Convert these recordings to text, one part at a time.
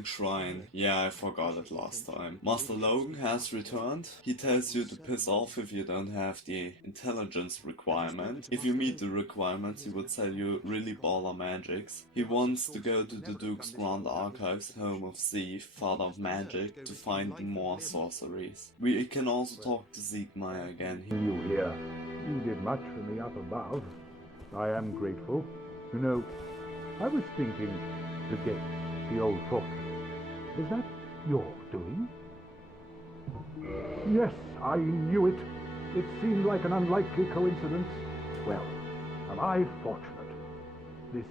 demonic shrine. Yeah, I forgot it last time. Master Logan has returned. He tells you to piss off if you don't have the intelligence requirement. If you meet the requirements, he would sell you really baller magics. He wants to go to the Duke's Grand Archives, home of Zeef, father of magic, to find more sorceries. We can also talk to Siegmeyer again. You here. You did much for me up above. I am grateful. You know, I was thinking to get the old fortress. Is that your doing? Yes, I knew it. It seemed like an unlikely coincidence. Well, am I fortunate? This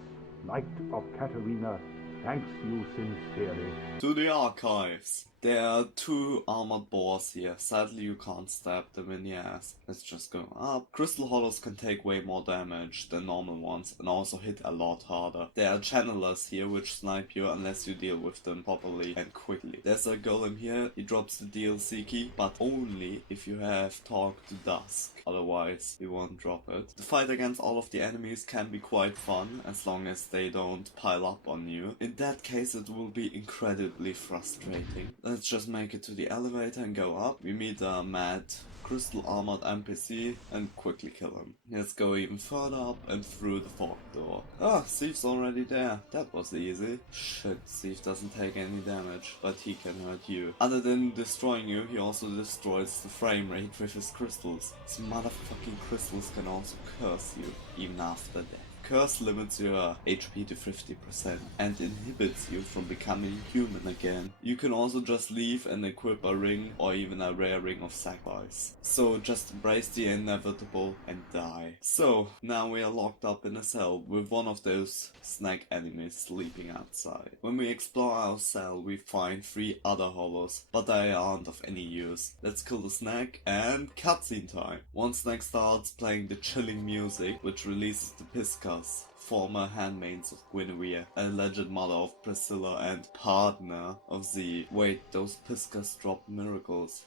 Knight of Katarina thanks you sincerely. To the archives. There are 2 armored boars here. Sadly, you can't stab them in the ass. Let's just go up. Crystal hollows can take way more damage than normal ones and also hit a lot harder. There are channelers here which snipe you unless you deal with them properly and quickly. There's a golem here. He drops the DLC key, but only if you have Talk to Dusk. Otherwise, he won't drop it. The fight against all of the enemies can be quite fun as long as they don't pile up on you. In that case, it will be incredibly frustrating. Let's just make it to the elevator and go up. We meet a mad crystal armored NPC and quickly kill him. Let's go even further up and through the fog door. Ah, Zeef's already there. That was easy. Shit, Zeef doesn't take any damage, but he can hurt you. Other than destroying you, he also destroys the frame rate with his crystals. These motherfucking crystals can also curse you, even after death. Curse limits your HP to 50% and inhibits you from becoming human again. You can also just leave and equip a ring or even a rare ring of sacrifice. So just embrace the inevitable and die. So now we are locked up in a cell with one of those snake enemies sleeping outside. When we explore our cell we find 3 other hollows, but they aren't of any use. Let's kill the snake and cutscene time. One snake starts playing the chilling music which releases the Piscas, former handmaids of Guinevere, alleged mother of Priscilla and partner of Z. Wait, those Piscas drop miracles.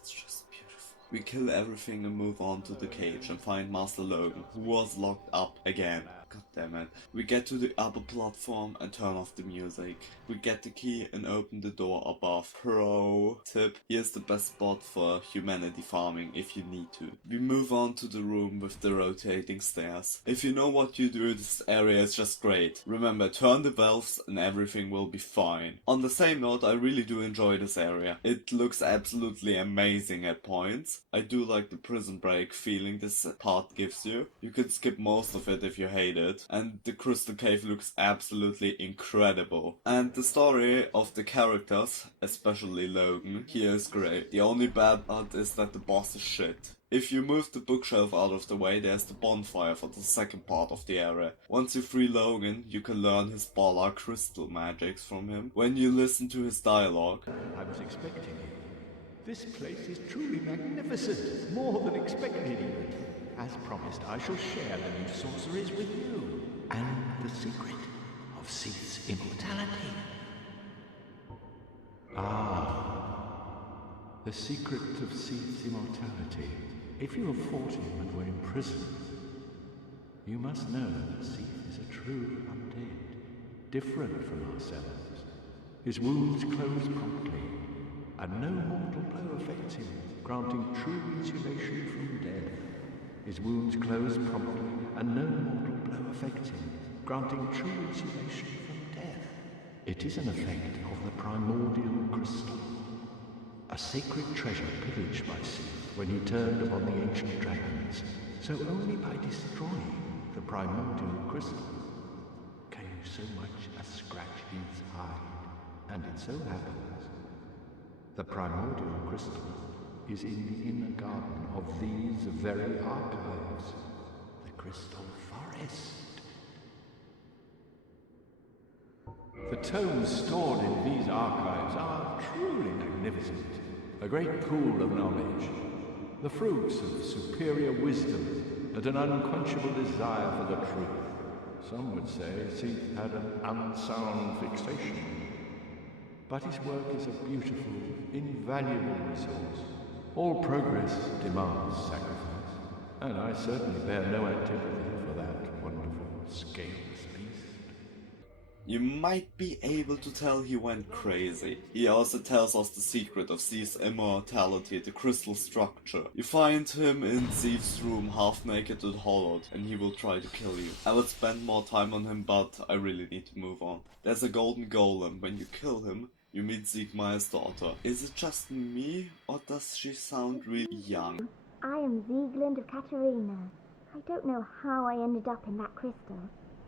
It's just beautiful. We kill everything and move on to the cage and find Master Logan, who was locked up again. God damn it. We get to the upper platform and turn off the music. We get the key and open the door above. Pro tip, here's the best spot for humanity farming if you need to. We move on to the room with the rotating stairs. If you know what you do, this area is just great. Remember, turn the valves and everything will be fine. On the same note, I really do enjoy this area. It looks absolutely amazing at points. I do like the prison break feeling this part gives you. You can skip most of it if you hate it. And the crystal cave looks absolutely incredible. And the story of the characters, especially Logan, here is great. The only bad part is that the boss is shit. If you move the bookshelf out of the way, there's the bonfire for the second part of the area. Once you free Logan, you can learn his baller crystal magics from him. When you listen to his dialogue, I was expecting you. This place is truly magnificent, more than expected even. As promised, I shall share the new sorceries with you, and the secret of Zeef's immortality. Ah, the secret of Zeef's immortality. If you have fought him and were imprisoned, you must know that Zeef is a true undead, different from ourselves. His wounds close promptly, and no mortal blow affects him, granting true insulation from death. His wounds close promptly, and no mortal blow affects him, granting true insulation from death. It is an effect of the primordial crystal, a sacred treasure pillaged by Zeef when he turned upon the ancient dragons. So only by destroying the primordial crystal can you so much as scratch his hide. And it so happens, the primordial crystal is in the inner garden of these very archives, the Crystal Forest. The tomes stored in these archives are truly magnificent, a great pool of knowledge, the fruits of superior wisdom and an unquenchable desire for the truth. Some would say Zeef had an unsound fixation, but his work is a beautiful, invaluable resource. All progress demands sacrifice, and I certainly bear no antipathy for that wonderful scaleless beast. You might be able to tell he went crazy. He also tells us the secret of Zeph's immortality, the crystal structure. You find him in Zeph's room, half naked and hollowed, and he will try to kill you. I would spend more time on him, but I really need to move on. There's a golden golem. When you kill him, you meet Siegmeyer's daughter. Is it just me, or does she sound really young? I am Sieglind of Katarina. I don't know how I ended up in that crystal.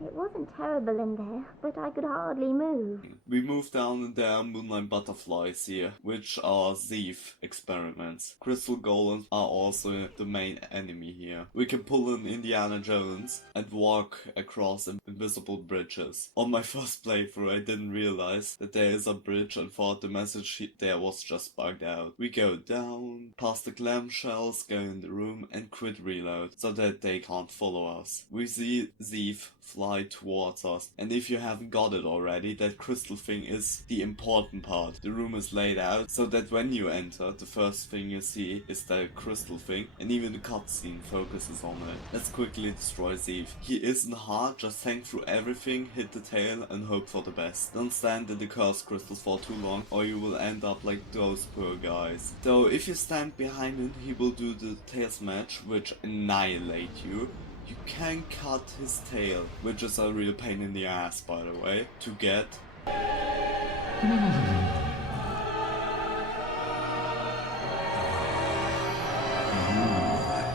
It wasn't terrible in there, but I could hardly move. We move down and there are moonlight butterflies here, which are Zeph experiments. Crystal golems are also the main enemy here. We can pull an Indiana Jones and walk across invisible bridges. On my first playthrough I didn't realize that there is a bridge and thought the message there was just bugged out. We go down, past the clamshells, go in the room and quit reload so that they can't follow us. We see Zeph fly towards us, and if you haven't got it already, that crystal thing is the important part. The room is laid out so that when you enter, the first thing you see is the crystal thing, and even the cutscene focuses on it. Let's quickly destroy Zeph. He isn't hard, just tank through everything, hit the tail and hope for the best. Don't stand in the cursed crystals for too long or you will end up like those poor guys. Though if you stand behind him, he will do the tail smash, which annihilate you. You can cut his tail, which is a real pain in the ass, by the way, to get. You at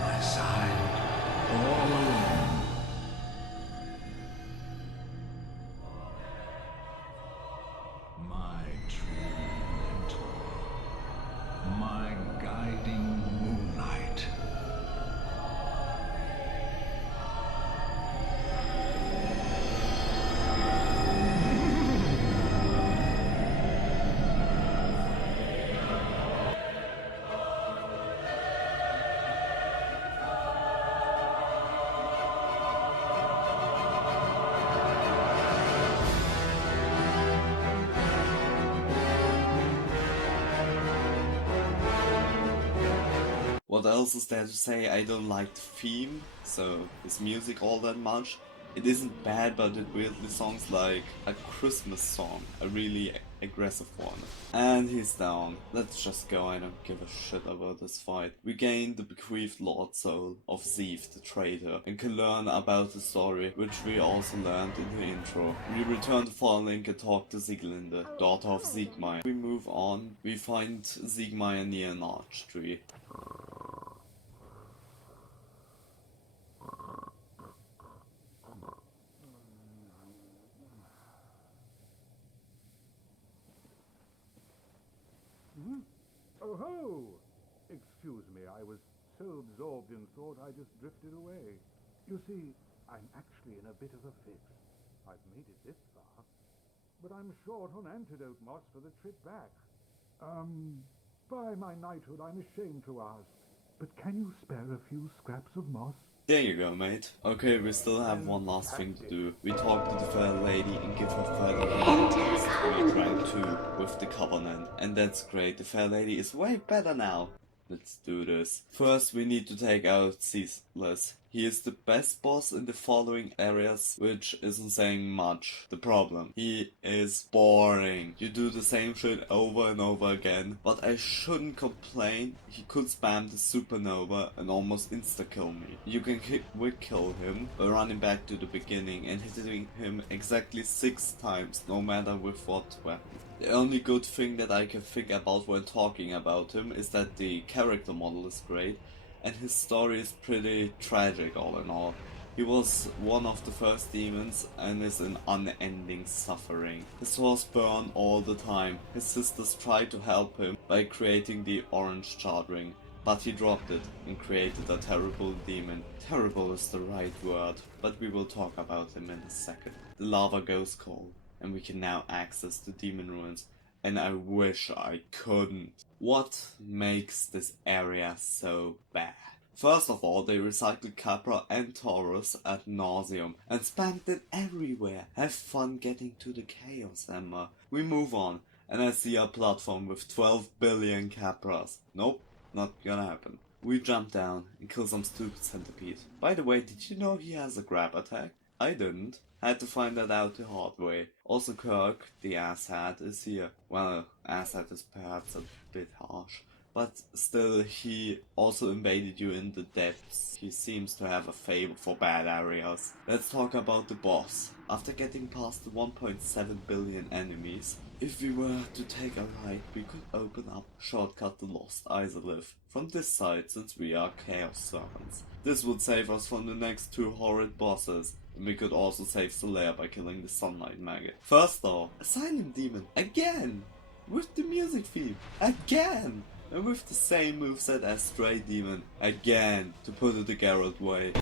my side, all alone. My true mentor, my guiding moonlight. What else is there to say? I don't like the theme, so his music all that much. It isn't bad, but it weirdly sounds like a Christmas song, a really aggressive one. And he's down. Let's just go, I don't give a shit about this fight. We gain the bequeathed Lord Soul of Zeph, the traitor, and can learn about the story, which we also learned in the intro. We return to Farlink and talk to Sieglinde, daughter of Siegmeyer. We move on, we find Siegmeyer near an arch tree. Oh ho! Excuse me, I was so absorbed in thought I just drifted away. You see, I'm actually in a bit of a fix. I've made it this far, but I'm short on antidote moss for the trip back. By my knighthood, I'm ashamed to ask, but can you spare a few scraps of moss? There you go, mate. Okay, we still have one last thing to do. We talk to the fair lady and give her further abilities to make rank 2 with the Covenant. And that's great, the fair lady is way better now. Let's do this. First, we need to take out Ceaseless. He is the best boss in the following areas, which isn't saying much. The problem, he is boring. You do the same shit over and over again, but I shouldn't complain. He could spam the supernova and almost insta-kill me. You can quick kill him by running back to the beginning and hitting him exactly 6 times, no matter with what weapon. The only good thing that I can think about when talking about him is that the character model is great, and his story is pretty tragic all in all. He was one of the first demons and is in unending suffering. His horse burned all the time. His sisters tried to help him by creating the orange chart ring, but he dropped it and created a terrible demon. Terrible is the right word, but we will talk about him in a second. The lava goes cold, and we can now access the demon ruins, and I wish I couldn't. What makes this area so bad? First of all, they recycled Capra and Taurus ad nauseum and spammed it everywhere. Have fun getting to the Chaos Ember. We move on, and I see a platform with 12 billion Capras. Nope, not gonna happen. We jump down and kill some stupid centipede. By the way, did you know he has a grab attack? I didn't. Had to find that out the hard way. Also Kirk, the asshat, is here. Well, asshat is perhaps a bit harsh. But still, he also invaded you in the depths. He seems to have a favor for bad areas. Let's talk about the boss. After getting past the 1.7 billion enemies, if we were to take a right, we could open up shortcut the Lost Isolith from this side, since we are Chaos Servants. This would save us from the next two horrid bosses, and we could also save Solaire by killing the Sunlight Maggot. First though, Asylum Demon, again! With the music theme, again! And with the same moveset as Stray Demon, again, to put it the Geralt way.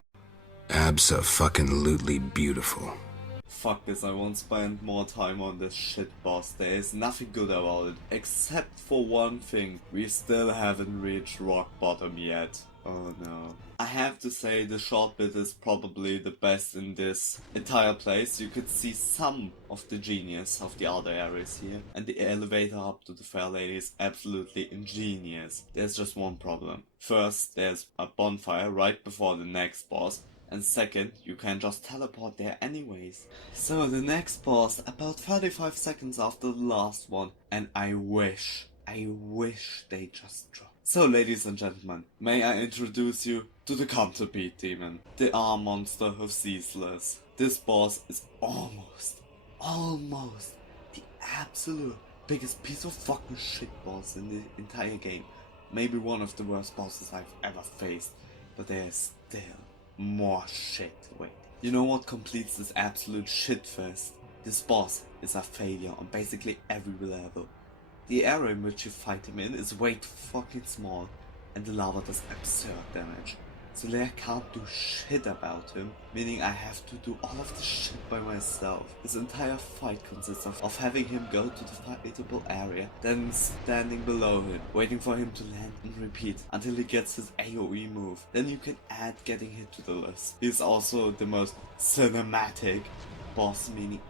Abso-fucking-lutely beautiful. Fuck this, I won't spend more time on this shit boss. There is nothing good about it, except for one thing. We still haven't reached rock bottom yet. Oh no. I have to say the short bit is probably the best in this entire place. You could see some of the genius of the other areas here. And the elevator up to the Fair Lady is absolutely ingenious. There's just one problem. First, there's a bonfire right before the next boss. And second, you can just teleport there anyways. So the next boss, about 35 seconds after the last one. And I wish they just dropped. So ladies and gentlemen, may I introduce you to the Counterbeat Demon, the arm monster of Ceaseless. This boss is almost the absolute biggest piece of fucking shit boss in the entire game. Maybe one of the worst bosses I've ever faced, but there's still more shit waiting. You know what completes this absolute shit fest? This boss is a failure on basically every level. The area in which you fight him in is way too fucking small, and the lava does absurd damage. Solaire can't do shit about him, meaning I have to do all of the shit by myself. This entire fight consists of having him go to the fightable area, then standing below him, waiting for him to land and repeat until he gets his AoE move. Then you can add getting hit to the list. He's also the most cinematic boss, meaning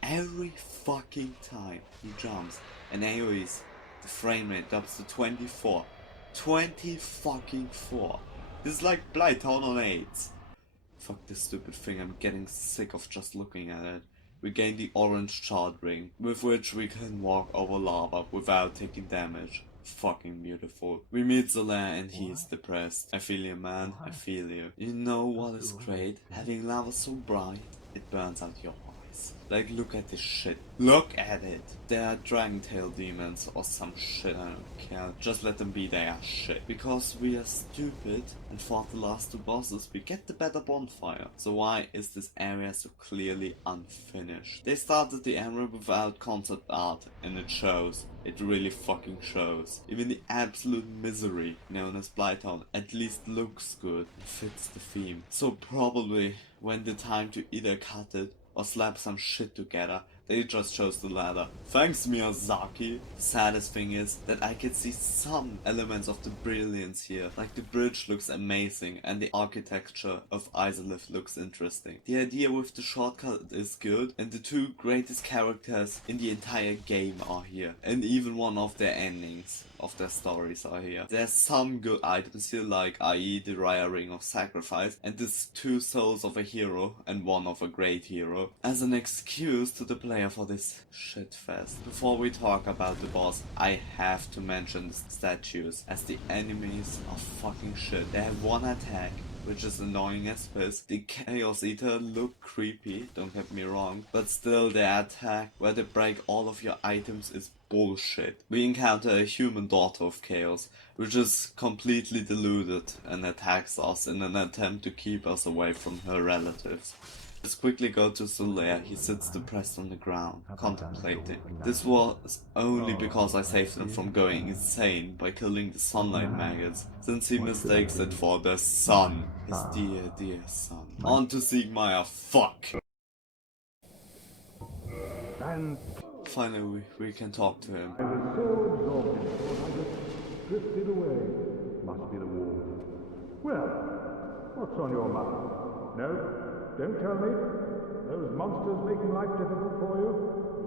every fucking time he jumps and AoEs, the frame rate drops to 24. 20 fucking 4. This is like Blighttown on AIDS. Fuck this stupid thing, I'm getting sick of just looking at it. We gain the orange shard ring, with which we can walk over lava without taking damage. Fucking beautiful. We meet Solaire and he is depressed. I feel you, man, I feel you. You know what is great? Having lava so bright, it burns out your eyes. Like, look at this shit. Look at it. They are dragon tail demons or some shit, I don't care. Just let them be their shit. Because we are stupid and fought the last two bosses, we get the better bonfire. So why is this area so clearly unfinished? They started the area without concept art, and it shows. It really fucking shows. Even the absolute misery known as Blighttown at least looks good and fits the theme. So probably when the time to either cut it or slap some shit together, they just chose the latter. Thanks, Miyazaki. The saddest thing is that I can see some elements of the brilliance here. Like the bridge looks amazing and the architecture of Isolith looks interesting. The idea with the shortcut is good and the two greatest characters in the entire game are here. And even one of their endings of their stories are here. There's some good items here, like i.e. the Raya Ring of Sacrifice and this 2 souls of a hero and 1 of a great hero as an excuse to the player for this shit fest. Before we talk about the boss, I have to mention the statues, as the enemies are fucking shit. They have 1 attack, which is annoying as piss. The Chaos Eater look creepy, don't get me wrong, but still their attack where they break all of your items is bullshit. We encounter a human daughter of Chaos, which is completely deluded and attacks us in an attempt to keep us away from her relatives. Let's quickly go to Solaire. He sits depressed on the ground, contemplating. This was only because I saved him from going insane by killing the sunlight maggots, since he mistakes it for the sun. His dear, dear son. On to Siegmeyer, fuck! And Finally, we can talk to him. I was so absorbed in it, I just drifted away. Must be the wolves. Well, what's on your mind? No? Don't tell me. Those monsters making life difficult for you?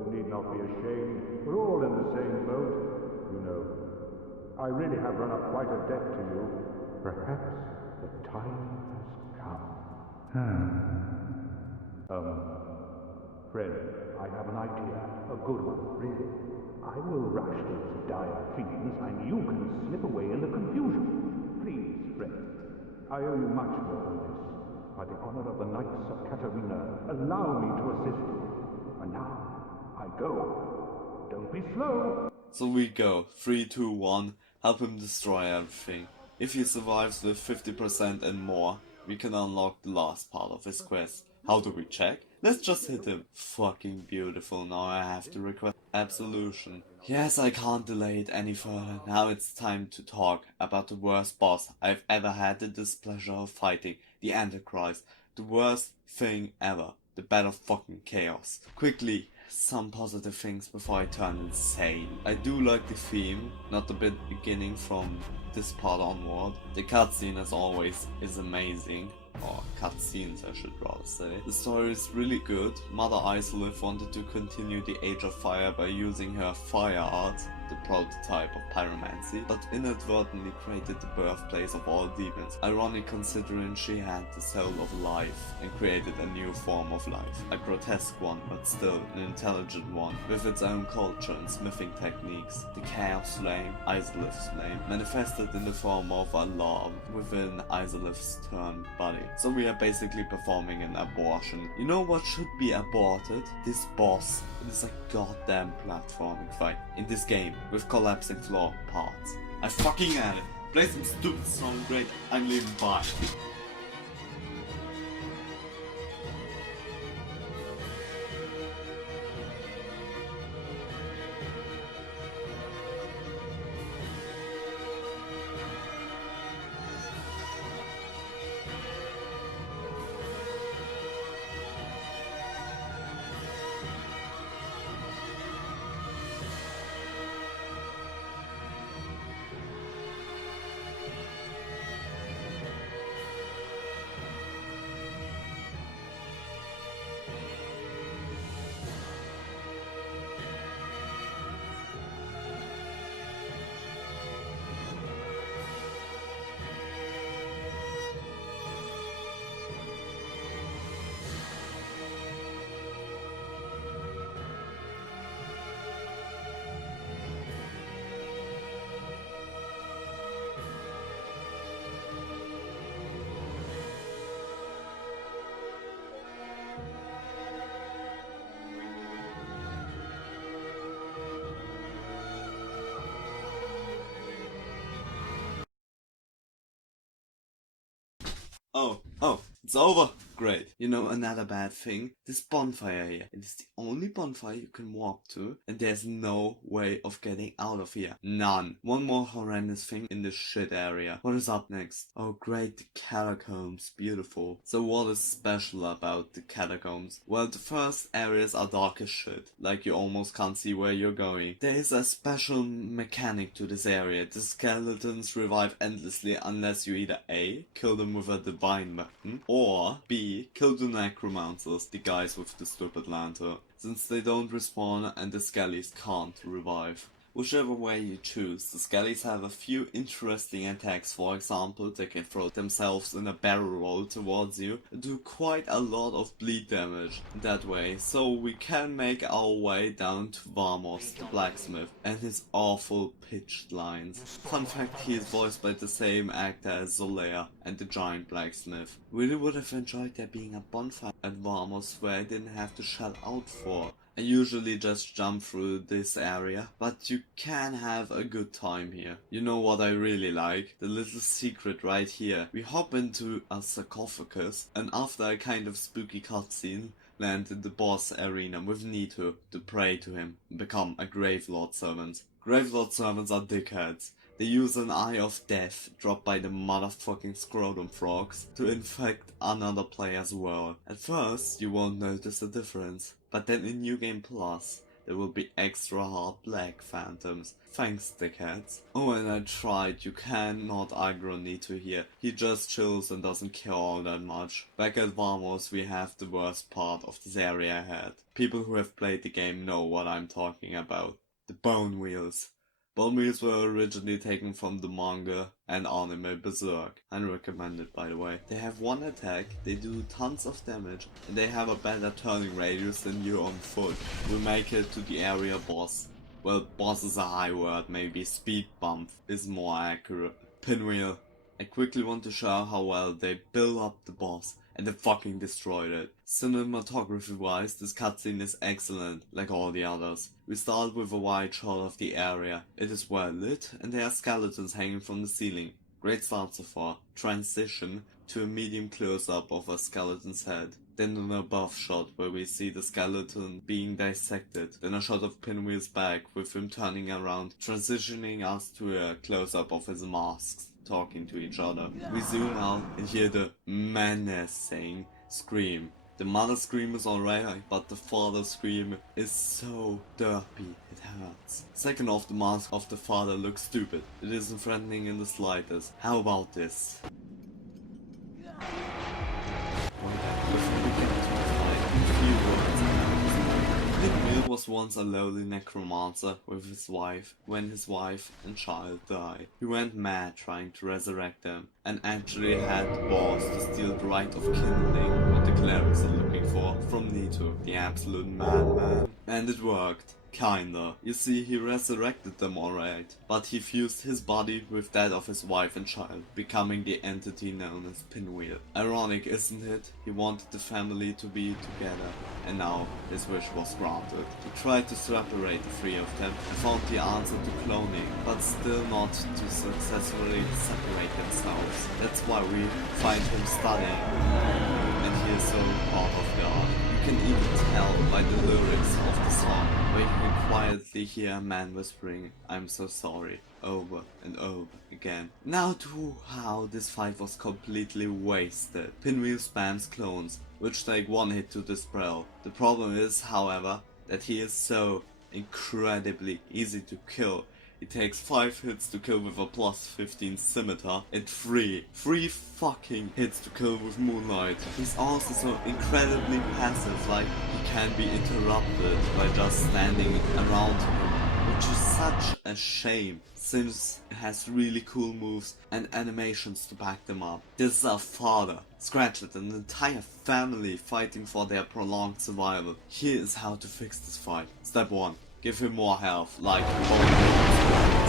You need not be ashamed. We're all in the same boat. You know, I really have run up quite a debt to you. Perhaps the time has come. Friend, I have an idea. A good one, really. I will rush those dire fiends, and you can slip away in the confusion. Please, friend, I owe you much more than this. By the honor of the Knights of Katarina, allow me to assist you. And now, I go. Don't be slow. So we go, 3, 2, 1, help him destroy everything. If he survives with 50% and more, we can unlock the last part of his quest. How do we check? Let's just hit him. Fucking beautiful, now I have to request absolution. Yes, I can't delay it any further. Now it's time to talk about the worst boss I've ever had the displeasure of fighting, the Antichrist. The worst thing ever. The Bat of fucking Chaos. Quickly, some positive things before I turn insane. I do like the theme, not the bit beginning from this part onward. The cutscene as always is amazing. Or cutscenes I should rather say. The story is really good. Mother Isolith wanted to continue the Age of Fire by using her fire art, the prototype of pyromancy, but inadvertently created the birthplace of all demons, ironic considering she had the soul of life and created a new form of life. A grotesque one, but still an intelligent one, with its own culture and smithing techniques. The Chaos Flame, Isolith's flame, manifested in the form of a love within Isolith's turned body. So we are basically performing an abortion. You know what should be aborted? This boss. It is a goddamn platforming fight in this game with collapsing floor parts. I fucking had it. Play some stupid song, great. I'm leaving, bye. Oh, it's over. Great. You know another bad thing? This bonfire here. It is the only bonfire you can walk to, and there's no way of getting out of here. None. One more horrendous thing in this shit area. What is up next? Oh great, the catacombs. Beautiful. So what is special about the catacombs? Well, the first areas are dark as shit. Like you almost can't see where you're going. There is a special mechanic to this area. The skeletons revive endlessly unless you either A, kill them with a divine weapon, or B, kill the necromancers, the guys with the stupid lantern, since they don't respawn and the skellies can't revive. Whichever way you choose, the skellies have a few interesting attacks. For example, they can throw themselves in a barrel roll towards you and do quite a lot of bleed damage that way. So we can make our way down to Vamos, the blacksmith, and his awful pitched lines. Fun fact, he is voiced by the same actor as Zolea and the giant blacksmith. Really would have enjoyed there being a bonfire at Vamos where I didn't have to shell out for. I usually just jump through this area, but you can have a good time here. You know what I really like? The little secret right here. We hop into a sarcophagus, and after a kind of spooky cutscene, land in the boss arena with Nito to pray to him and become a Gravelord servant. Gravelord servants are dickheads. They use an Eye of Death dropped by the motherfucking scrotum frogs to infect another player's world. At first, you won't notice a difference, but then in New Game Plus, there will be extra hard black phantoms. Thanks, dickheads. Oh, and I tried, you cannot aggro Nito here. He just chills and doesn't care all that much. Back at Vamos, we have the worst part of this area ahead. People who have played the game know what I'm talking about. The bone wheels. Both meals were originally taken from the manga and anime Berserk. I recommend it, by the way. They have one attack, they do tons of damage, and they have a better turning radius than you on foot. We make it to the area boss. Well, boss is a high word, maybe speed bump is more accurate. Pinwheel. I quickly want to show how well they build up the boss, and they fucking destroyed it. Cinematography wise, this cutscene is excellent, like all the others. We start with a wide shot of the area. It is well lit, and there are skeletons hanging from the ceiling. Great start so far. Transition to a medium close-up of a skeleton's head. Then an above shot where we see the skeleton being dissected. Then a shot of Pinwheel's back with him turning around, transitioning us to a close-up of his masks talking to each other. We zoom out and hear the menacing scream. The mother's scream is alright, but the father's scream is so derpy, it hurts. Second off, the mask of the father looks stupid. It isn't threatening in the slightest. How about this? Ludwig was once a lowly necromancer with his wife when his wife and child died. He went mad trying to resurrect them and actually had the balls to steal the right of kindling, what the clerics are looking for, from Nito, the absolute madman. And it worked. Kinda. You see, he resurrected them alright, but he fused his body with that of his wife and child, becoming the entity known as Pinwheel. Ironic, isn't it? He wanted the family to be together, and now his wish was granted. He tried to separate the three of them and found the answer to cloning, but still not to successfully separate themselves. That's why we find him studying, and he is so part of God. You can even tell by the lyrics of the song, where you can quietly hear a man whispering, "I'm so sorry," over and over again. Now to how this fight was completely wasted. Pinwheel spams clones, which take one hit to dispel. The problem is, however, that he is so incredibly easy to kill. It takes 5 hits to kill with a plus 15 scimitar and 3 fucking hits to kill with Moonlight. He's also so incredibly passive, like he can be interrupted by just standing around him, which is such a shame since it has really cool moves and animations to back them up. This is a father, Scratchet, and an entire family fighting for their prolonged survival. Here is how to fix this fight. Step 1. Give him more health, like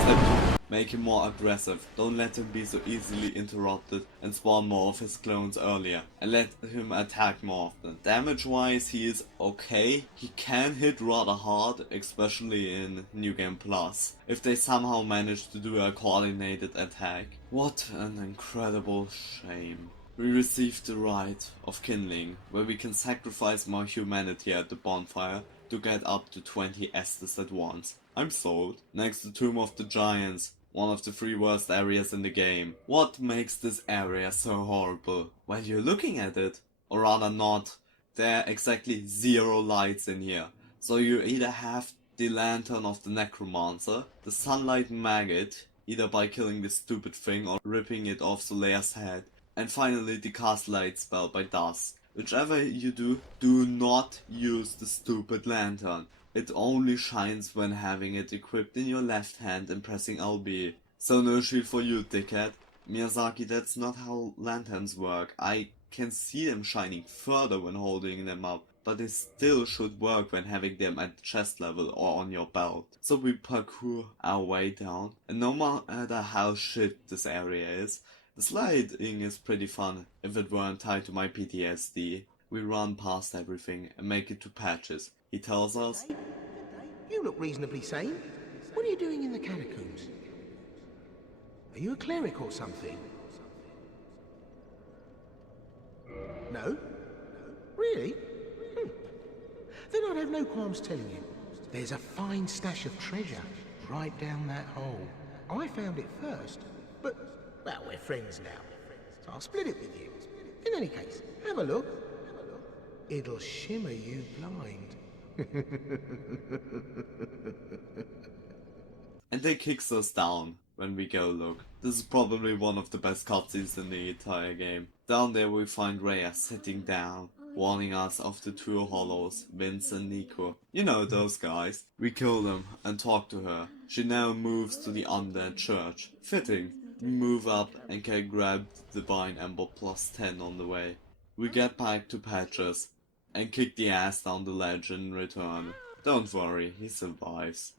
Step 2. Make him more aggressive. Don't let him be so easily interrupted and spawn more of his clones earlier. And let him attack more often. Damage wise, he is okay. He can hit rather hard, especially in New Game Plus, if they somehow manage to do a coordinated attack. What an incredible shame. We received the right of kindling, where we can sacrifice more humanity at the bonfire to get up to 20 Estus at once. I'm sold. Next, the Tomb of the Giants, one of the 3 worst areas in the game. What makes this area so horrible? Well, you're looking at it, or rather not. There are exactly 0 lights in here. So you either have the lantern of the necromancer, the sunlight maggot, either by killing this stupid thing or ripping it off Soleil's head, and finally the cast light spell by Dusk. Whichever you do, do not use the stupid lantern. It only shines when having it equipped in your left hand and pressing LB. So no shield for you, dickhead. Miyazaki, that's not how lanterns work. I can see them shining further when holding them up, but they still should work when having them at chest level or on your belt. So we parkour our way down, and no matter how shit this area is, the sliding is pretty fun if it weren't tied to my PTSD. We run past everything and make it to Patches. He tells us, "You look reasonably sane. What are you doing in the catacombs? Are you a cleric or something?" No? Really? Then I'd have no qualms telling you. There's a fine stash of treasure right down that hole. I found it first, but, well, we're friends now, so I'll split it with you. In any case, have a look. It'll shimmer you blind. and they kicks us down when we go look. This is probably one of the best cutscenes in the entire game. Down there we find Rhea sitting down, warning us of the two hollows, Vince and Nico. You know those guys. We kill them and talk to her. She now moves to the undead church. Fitting. We move up and can grab the Divine Ember +10 on the way. We get back to Patches and kick the ass down the ledge in return. Don't worry, he survives.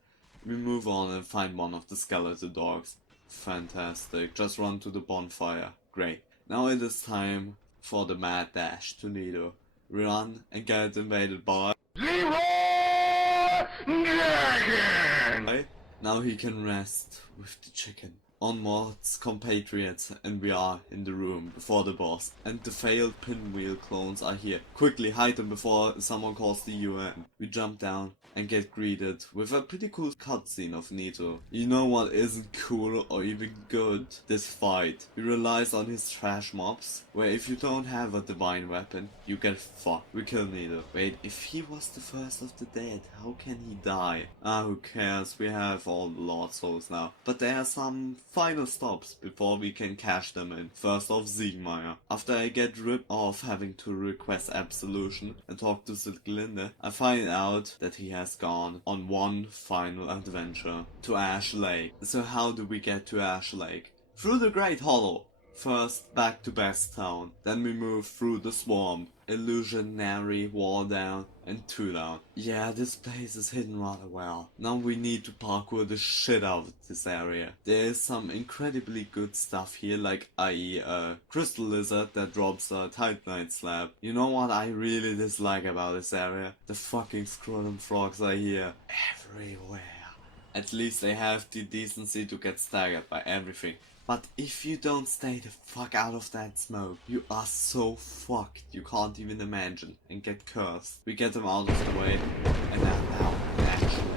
We move on and find one of the skeleton dogs. Fantastic, just run to the bonfire. Great. Now it is time for the mad dash to Nido. We run and get invaded by Now he can rest with the chicken. Onwards, compatriots, and we are in the room before the boss. And the failed pinwheel clones are here. Quickly hide them before someone calls the UN. We jump down and get greeted with a pretty cool cutscene of Nito. You know what isn't cool or even good? This fight. He relies on his trash mobs, where if you don't have a divine weapon, you get fucked. We kill Nito. Wait, if he was the first of the dead, how can he die? Who cares? We have all the Lord Souls now. But there are some final stops before we can cash them in. First off, Siegmeyer. After I get ripped off having to request absolution and talk to Sieglinde, I find out that he has gone on one final adventure to Ash Lake. So how do we get to Ash Lake? Through the Great Hollow. First back to Best Town, then we move through the swamp, illusionary wall down, and 2 down. Yeah, this place is hidden rather well. Now we need to parkour the shit out of this area. There is some incredibly good stuff here, like i.e. a crystal lizard that drops a titanite slab. You know what I really dislike about this area? The fucking scrotum frogs are here everywhere. At least they have the decency to get staggered by everything. But if you don't stay the fuck out of that smoke, you are so fucked you can't even imagine, and get cursed. We get them out of the way, and now actually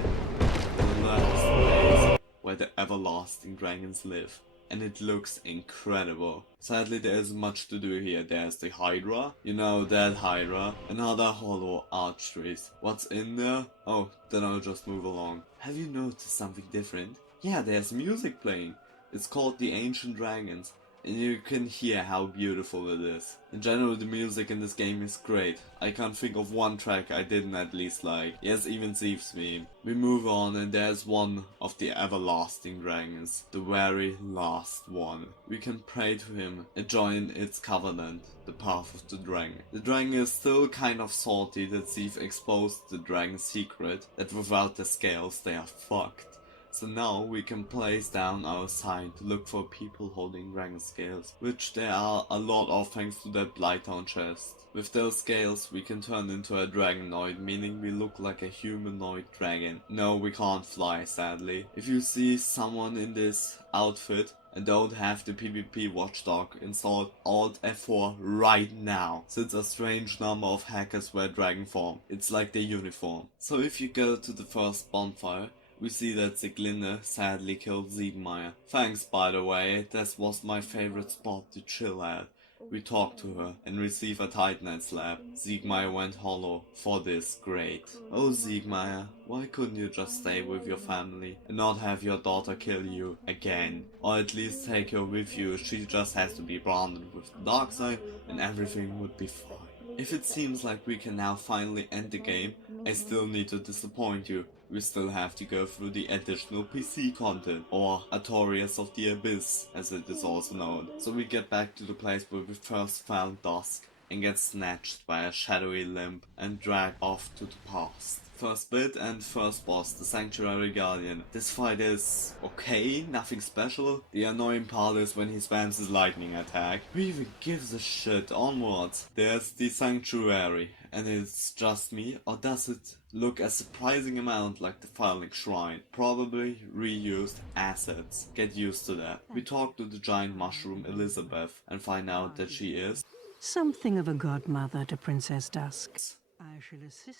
the last place where the everlasting dragons live. And it looks incredible. Sadly there isn't much to do here. There's the Hydra, you know that Hydra, another hollow archways. What's in there? Oh, then I'll just move along. Have you noticed something different? Yeah, there's music playing. It's called The Ancient Dragons, and you can hear how beautiful it is. In general, the music in this game is great. I can't think of one track I didn't at least like. Yes, even Thief's theme. We move on and there's one of the everlasting dragons. The very last one. We can pray to him and join its covenant, the path of the dragon. The dragon is still kind of salty that Thief exposed the dragon's secret, that without the scales they are fucked. So now we can place down our sign to look for people holding dragon scales, which there are a lot of thanks to that Blighttown chest. With those scales we can turn into a dragonoid, meaning we look like a humanoid dragon. No, we can't fly sadly. If you see someone in this outfit and don't have the PvP watchdog installed, Alt F4 right now, since a strange number of hackers wear dragon form. It's like their uniform. So if you go to the first bonfire, we see that Sieglinde sadly killed Siegmeyer. Thanks by the way, that was my favorite spot to chill at. We talk to her and receive a titanite slab. Siegmeyer went hollow for this, great. Oh Siegmeyer, why couldn't you just stay with your family and not have your daughter kill you again? Or at least take her with you, she just has to be branded with the dark side and everything would be fine. If it seems like we can now finally end the game, I still need to disappoint you. We still have to go through the additional PC content, or Artorias of the Abyss, as it is also known. So we get back to the place where we first found Dusk, and get snatched by a shadowy limb and dragged off to the past. First bit and first boss, the Sanctuary Guardian. This fight is okay, nothing special. The annoying part is when he spams his lightning attack. Who even gives a shit? Onwards. There's the Sanctuary, and it's just me, or does it look a surprising amount like the Firelink Shrine? Probably reused assets. Get used to that. We talk to the giant mushroom Elizabeth and find out that she is something of a godmother to Princess Dusk.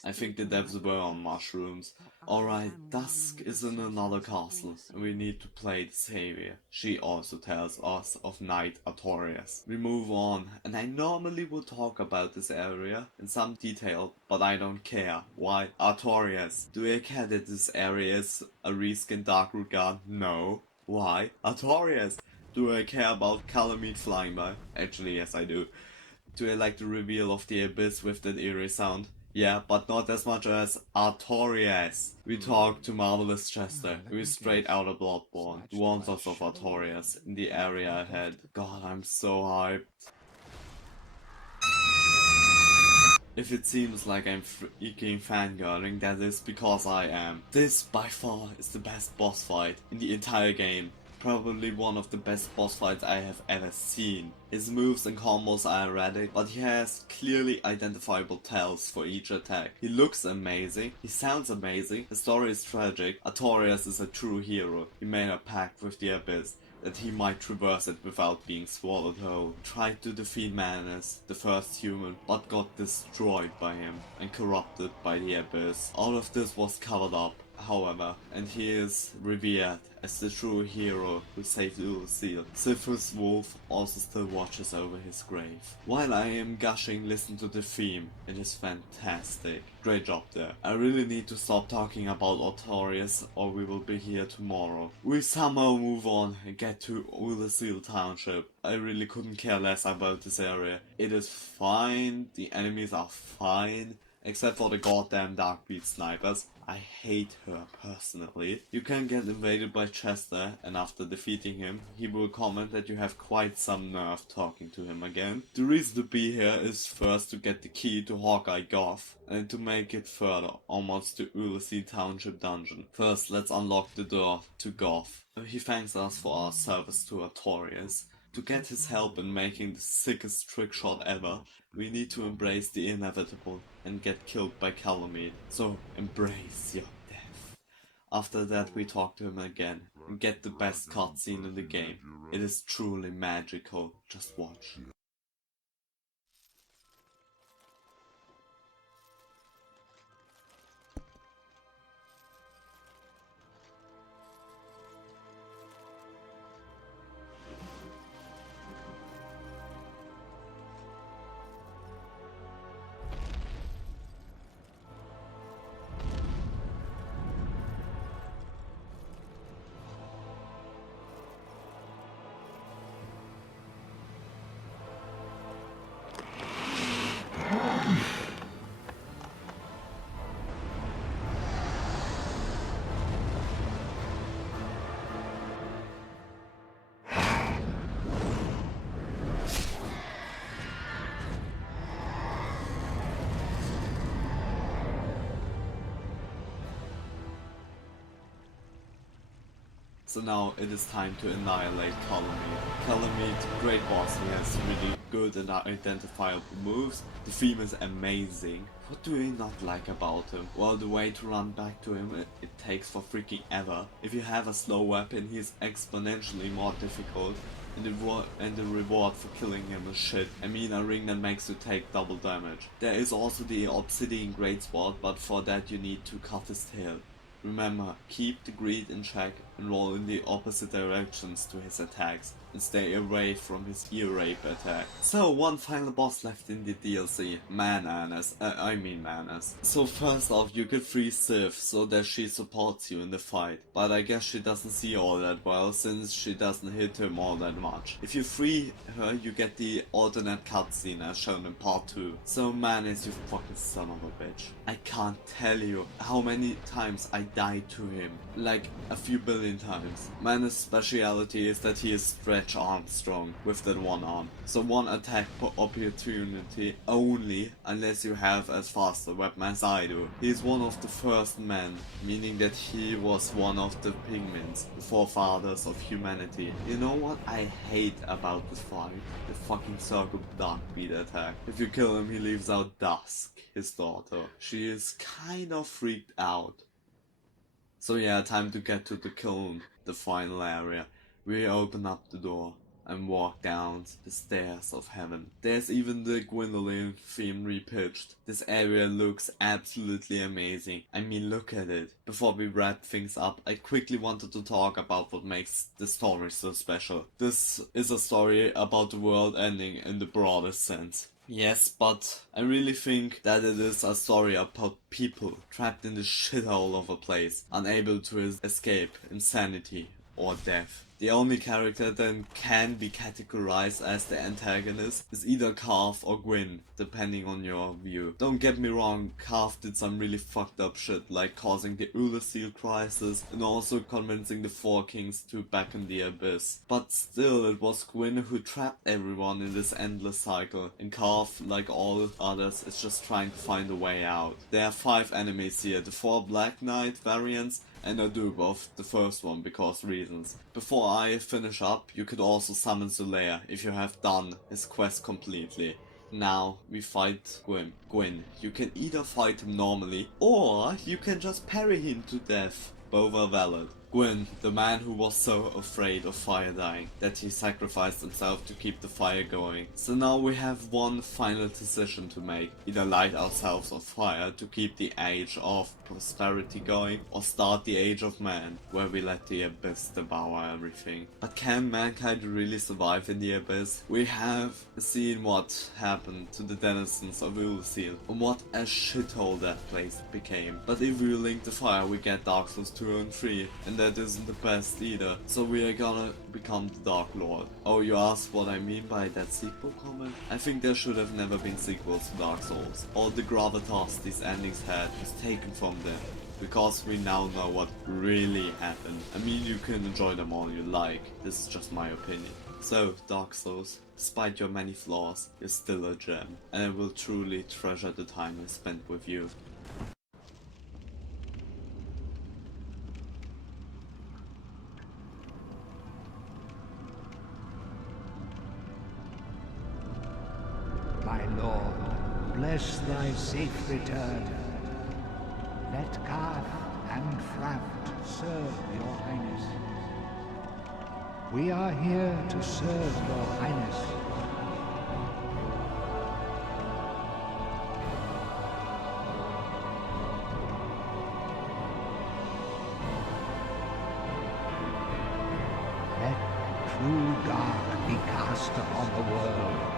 I think the devs were on mushrooms. Alright, Dusk is in another castle, and we need to play the savior. She also tells us of Knight Artorias. We move on, and I normally would talk about this area in some detail, but I don't care. Why? Artorias. Do I care that this area is a reskinned Darkroot Guard? No. Why? Artorias. Do I care about Calamite flying by? Actually, yes I do. Do you like the reveal of the Abyss with that eerie sound? Yeah, but not as much as Artorias. We talked to Marvelous Chester, who is straight out of Bloodborne, who warns us of Artorias in the area ahead. God, I'm so hyped. If it seems like I'm freaking fangirling, that is because I am. This, by far, is the best boss fight in the entire game. Probably one of the best boss fights I have ever seen. His moves and combos are erratic, but he has clearly identifiable tells for each attack. He looks amazing, he sounds amazing, his story is tragic. Artorias is a true hero. He made a pact with the Abyss that he might traverse it without being swallowed whole. Tried to defeat Manus, the first human, but got destroyed by him and corrupted by the Abyss. All of this was covered up, however, and he is revered as the true hero who saved Lucille. Sifus Wolf also still watches over his grave. While I am gushing, listen to the theme. It is fantastic. Great job there. I really need to stop talking about Artorias or we will be here tomorrow. We somehow move on and get to Lucille Township. I really couldn't care less about this area. It is fine, the enemies are fine, except for the goddamn Darkbeat snipers. I hate her personally. You can get invaded by Chester, and after defeating him, he will comment that you have quite some nerve talking to him again. The reason to be here is first to get the key to Hawkeye Goth, and to make it further, almost to Ulysses Township dungeon. First, let's unlock the door to Goth. He thanks us for our service to Artorias. To get his help in making the sickest trick shot ever, we need to embrace the inevitable and get killed by Calamite. So embrace your death. After that we talk to him again and get the best cutscene in the game. It is truly magical. Just watch. So now it is time to annihilate Calamite. Calamite, great boss, he has really good and identifiable moves. The theme is amazing. What do you not like about him? Well, the way to run back to him, it takes for freaking ever. If you have a slow weapon, he is exponentially more difficult. And the reward for killing him is shit. I mean, a ring that makes you take double damage. There is also the Obsidian Great Sword, but for that you need to cut his tail. Remember, keep the greed in check and roll in the opposite directions to his attacks and stay away from his ear rape attack. So, one final boss left in the DLC, Manus. So first off, you could free Sif so that she supports you in the fight, but I guess she doesn't see all that well since she doesn't hit him all that much. If you free her, you get the alternate cutscene as shown in part 2. So Manus, you fucking son of a bitch. I can't tell you how many times I died to him, like a few billion times. Manus' speciality is that he is Stretch Armstrong with that one arm. So one attack per opportunity only, unless you have as fast a weapon as I do. He is one of the first men, meaning that he was one of the pigments, the forefathers of humanity. You know what I hate about this fight? The fucking Circle Darkbeat attack. If you kill him, he leaves out Dusk, his daughter. She is kind of freaked out. So yeah, time to get to the kiln, the final area. We open up the door and walk down the stairs of heaven. There's even the Gwendolyn theme repitched. This area looks absolutely amazing. I mean, look at it. Before we wrap things up, I quickly wanted to talk about what makes the story so special. This is a story about the world ending in the broadest sense. Yes, but I really think that it is a story about people trapped in the shithole of a place, unable to escape insanity or death. The only character that can be categorized as the antagonist is either Carve or Gwyn, depending on your view. Don't get me wrong, Carve did some really fucked up shit, like causing the Seal crisis and also convincing the Four Kings to back in the Abyss. But still, it was Gwyn who trapped everyone in this endless cycle, and Carve, like all others, is just trying to find a way out. There are 5 enemies here, the 4 Black Knight variants, and a dupe of the first one because reasons. Before I finish up, you could also summon Zulair if you have done his quest completely. Now we fight Gwyn. You can either fight him normally, or you can just parry him to death. Both are valid. Gwyn, the man who was so afraid of fire dying that he sacrificed himself to keep the fire going. So now we have one final decision to make. Either light ourselves on fire to keep the age of prosperity going, or start the age of man, where we let the abyss devour everything. But can mankind really survive in the abyss? We have seen what happened to the denizens of Seal, and what a shithole that place became. But if we link the fire, we get Dark Souls 2 and 3, and that isn't the best either. So we are gonna become the Dark Lord. Oh, you asked what I mean by that sequel comment? I think there should have never been sequels to Dark Souls. All the gravitas these endings had was taken from them, because we now know what really happened. I mean, you can enjoy them all you like, this is just my opinion. So, Dark Souls, despite your many flaws, you're still a gem, and I will truly treasure the time I spent with you. My lord, bless thy safe return. Let Karth and Fraft serve your highness. We are here to serve your highness. Let true dark be cast upon the world.